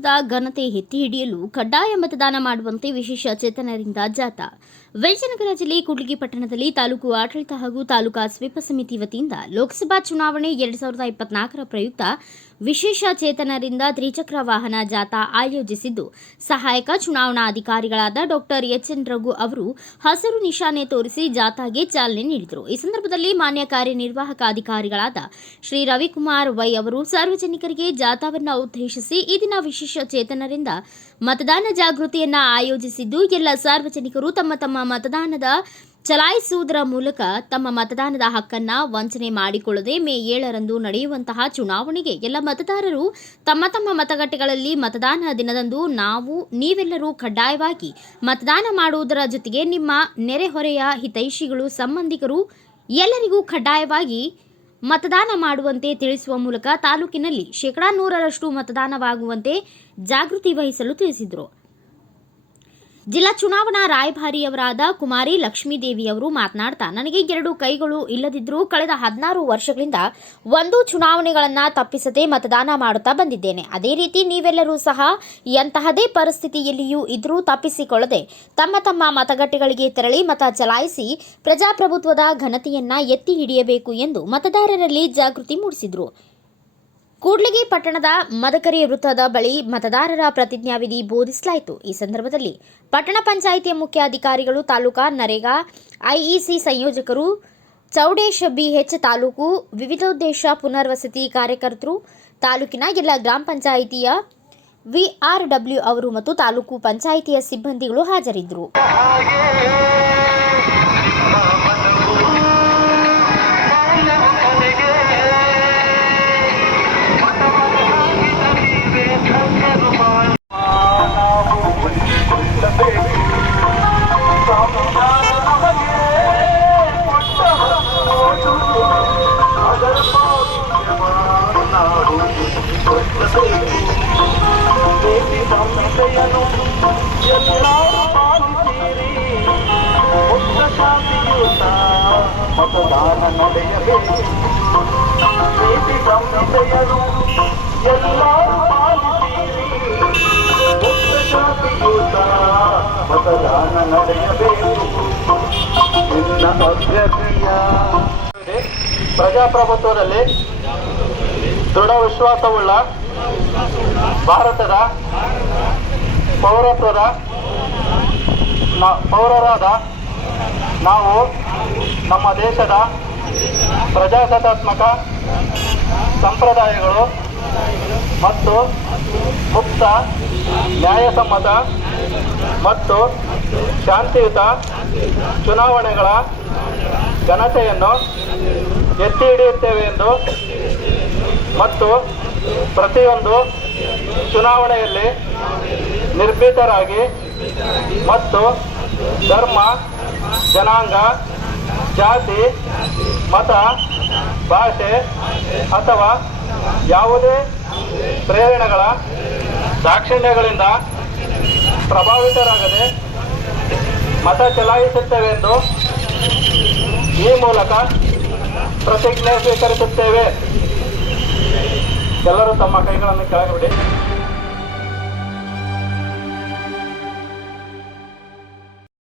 ಪ್ರಜಾಪ್ರಭುತ್ವದ ಘನತೆ ಎತ್ತಿ ಹಿಡಿಯಲು ಕಡ್ಡಾಯ ಮತದಾನ ಮಾಡುವಂತೆ ವಿಶೇಷ ಚೇತನರಿಂದ ಜಾಥಾ ವಿಜಯನಗರ ಜಿಲ್ಲೆ ಕೂಡ್ಲಿಗಿ ಪಟ್ಟಣದಲ್ಲಿ ತಾಲೂಕು ಆಡಳಿತ ಹಾಗೂ ತಾಲೂಕಾ ಸ್ವೀಪ ಸಮಿತಿ ವತಿಯಿಂದ ಲೋಕಸಭಾ ಚುನಾವಣೆ ಎರಡ್ ಸಾವಿರದ ಇಪ್ಪತ್ನಾಲ್ಕರ ಪ್ರಯುಕ್ತ ವಿಶೇಷ ಚೇತನರಿಂದ ತ್ರಿಚಕ್ರ ವಾಹನ ಜಾಥಾ ಆಯೋಜಿಸಿದ್ದು, ಸಹಾಯಕ ಚುನಾವಣಾ ಅಧಿಕಾರಿಗಳಾದ ಡಾಕ್ಟರ್ ಎಚ್ ಎನ್ ರಘು ಅವರು ಹಸಿರು ನಿಶಾನೆ ತೋರಿಸಿ ಜಾಥಾಗೆ ಚಾಲನೆ ನೀಡಿದರು. ಈ ಸಂದರ್ಭದಲ್ಲಿ ಮಾನ್ಯ ಕಾರ್ಯನಿರ್ವಾಹಕ ಅಧಿಕಾರಿಗಳಾದ ಶ್ರೀ ರವಿಕುಮಾರ್ ವೈ ಅವರು ಸಾರ್ವಜನಿಕರಿಗೆ ಜಾಥಾವನ್ನು ಉದ್ದೇಶಿಸಿ ಈ ದಿನ ವಿಶೇಷ ಚೇತನರಿಂದ ಮತದಾನ ಜಾಗೃತಿಯನ್ನ ಆಯೋಜಿಸಿದ್ದು, ಎಲ್ಲ ಸಾರ್ವಜನಿಕರು ತಮ್ಮ ತಮ್ಮ ಮತದಾನದ ಚಲಾಯಿಸುವುದರ ಮೂಲಕ ತಮ್ಮ ಮತದಾನದ ಹಕ್ಕನ್ನ ವಂಚನೆ ಮಾಡಿಕೊಳ್ಳದೆ ಮೇ ಏಳರಂದು ನಡೆಯುವಂತಹ ಚುನಾವಣೆಗೆ ಎಲ್ಲ ಮತದಾರರು ತಮ್ಮ ತಮ್ಮ ಮತಗಟ್ಟೆಗಳಲ್ಲಿ ಮತದಾನ ದಿನದಂದು ನಾವು, ನೀವೆಲ್ಲರೂ ಕಡ್ಡಾಯವಾಗಿ ಮತದಾನ ಮಾಡುವುದರ ಜೊತೆಗೆ ನಿಮ್ಮ ನೆರೆಹೊರೆಯ ಹಿತೈಷಿಗಳು, ಸಂಬಂಧಿಕರು ಎಲ್ಲರಿಗೂ ಕಡ್ಡಾಯವಾಗಿ ಮತದಾನ ಮಾಡುವಂತೆ ತಿಳಿಸುವ ಮೂಲಕ ತಾಲೂಕಿನಲ್ಲಿ ಶೇಕಡಾ ನೂರರಷ್ಟು ಮತದಾನವಾಗುವಂತೆ ಜಾಗೃತಿ ವಹಿಸಲು ತಿಳಿಸಿದರು. ಜಿಲ್ಲಾ ಚುನಾವಣಾ ರಾಯಭಾರಿಯವರಾದ ಕುಮಾರಿ ಲಕ್ಷ್ಮೀದೇವಿ ಅವರು ಮಾತನಾಡ್ತಾ, ನನಗೆ ಎರಡು ಕೈಗಳು ಇಲ್ಲದಿದ್ದರೂ ಕಳೆದ ಹದಿನಾರು ವರ್ಷಗಳಿಂದ ಒಂದು ಚುನಾವಣೆಗಳನ್ನು ತಪ್ಪಿಸದೆ ಮತದಾನ ಮಾಡುತ್ತಾ ಬಂದಿದ್ದೇನೆ. ಅದೇ ರೀತಿ ನೀವೆಲ್ಲರೂ ಸಹ ಎಂತಹದೇ ಪರಿಸ್ಥಿತಿಯಲ್ಲಿಯೂ ಇದ್ರೂ ತಪ್ಪಿಸಿಕೊಳ್ಳದೆ ತಮ್ಮ ತಮ್ಮ ಮತಗಟ್ಟೆಗಳಿಗೆ ತೆರಳಿ ಮತ ಚಲಾಯಿಸಿ ಪ್ರಜಾಪ್ರಭುತ್ವದ ಘನತೆಯನ್ನ ಎತ್ತಿ ಹಿಡಿಯಬೇಕು ಎಂದು ಮತದಾರರಲ್ಲಿ ಜಾಗೃತಿ ಮೂಡಿಸಿದರು. ಕೂಡ್ಲಿಗಿ ಪಟ್ಟಣದ ಮದಕರಿ ವೃತ್ತದ ಬಳಿ ಮತದಾರರ ಪ್ರತಿಜ್ಞಾವಿಧಿ ಬೋಧಿಸಲಾಯಿತು. ಈ ಸಂದರ್ಭದಲ್ಲಿ ಪಟ್ಟಣ ಪಂಚಾಯಿತಿಯ ಮುಖ್ಯ ಅಧಿಕಾರಿಗಳು ತಾಲೂಕಾ ನರೇಗಾ, ಐಇಸಿ ಸಂಯೋಜಕರು, ಚೌಡೇಶ್ ಬಿಎಚ್ ತಾಲೂಕು ವಿವಿಧೋದ್ದೇಶ ಪುನರ್ವಸತಿ ಕಾರ್ಯಕರ್ತರು, ತಾಲೂಕಿನ ಎಲ್ಲ ಗ್ರಾಮ ಪಂಚಾಯಿತಿಯ ವಿಆರ್ಡಬ್ಲ್ಯೂ ಅವರು ಮತ್ತು ತಾಲೂಕು ಪಂಚಾಯಿತಿಯ ಸಿಬ್ಬಂದಿಗಳು ಹಾಜರಿದ್ದರು. ಶಾಂತಿಯುತ ಮತದಾನ ನಡೆಯಬೇಕು ನೀತಿ ಸಂಸ್ಥೆಯನ್ನು ಎಲ್ಲರೂ ಪಾಲಿಸಿರಿ ಮುಕ್ತ ಶಾಂತಿಯುತ ಮತದಾನ ನಡೆಯಬೇಕು ಪ್ರಜಾಪ್ರಭುತ್ವದಲ್ಲಿ ದೃಢ ವಿಶ್ವಾಸವುಳ್ಳ ಭಾರತದ ಪೌರತ್ವದ ಪೌರರಾದ ನಾವು ನಮ್ಮ ದೇಶದ ಪ್ರಜಾಸತ್ತಾತ್ಮಕ ಸಂಪ್ರದಾಯಗಳು ಮತ್ತು ಮುಕ್ತ, ನ್ಯಾಯಸಮ್ಮತ ಮತ್ತು ಶಾಂತಿಯುತ ಚುನಾವಣೆಗಳ ಘನತೆಯನ್ನು ಎತ್ತಿ ಹಿಡಿಯುತ್ತೇವೆ ಎಂದು ಮತ್ತು ಪ್ರತಿಯೊಂದು ಚುನಾವಣೆಯಲ್ಲಿ ನಿರ್ಭೀತರಾಗಿ ಮತ್ತು ಧರ್ಮ, ಜನಾಂಗ, ಜಾತಿ, ಮತ, ಭಾಷೆ ಅಥವಾ ಯಾವುದೇ ಪ್ರೇರಣೆಗಳ ದಾಕ್ಷಿಣ್ಯಗಳಿಂದ ಪ್ರಭಾವಿತರಾಗದೆ ಮತ ಚಲಾಯಿಸುತ್ತೇವೆಂದು ಈ ಮೂಲಕ ಪ್ರತಿಜ್ಞೆ ಸ್ವೀಕರಿಸುತ್ತೇವೆ. ಎಲ್ಲರೂ ತಮ್ಮ ಕೈಗಳನ್ನು ಕೆಳಗೆ ಬಿಡಿ.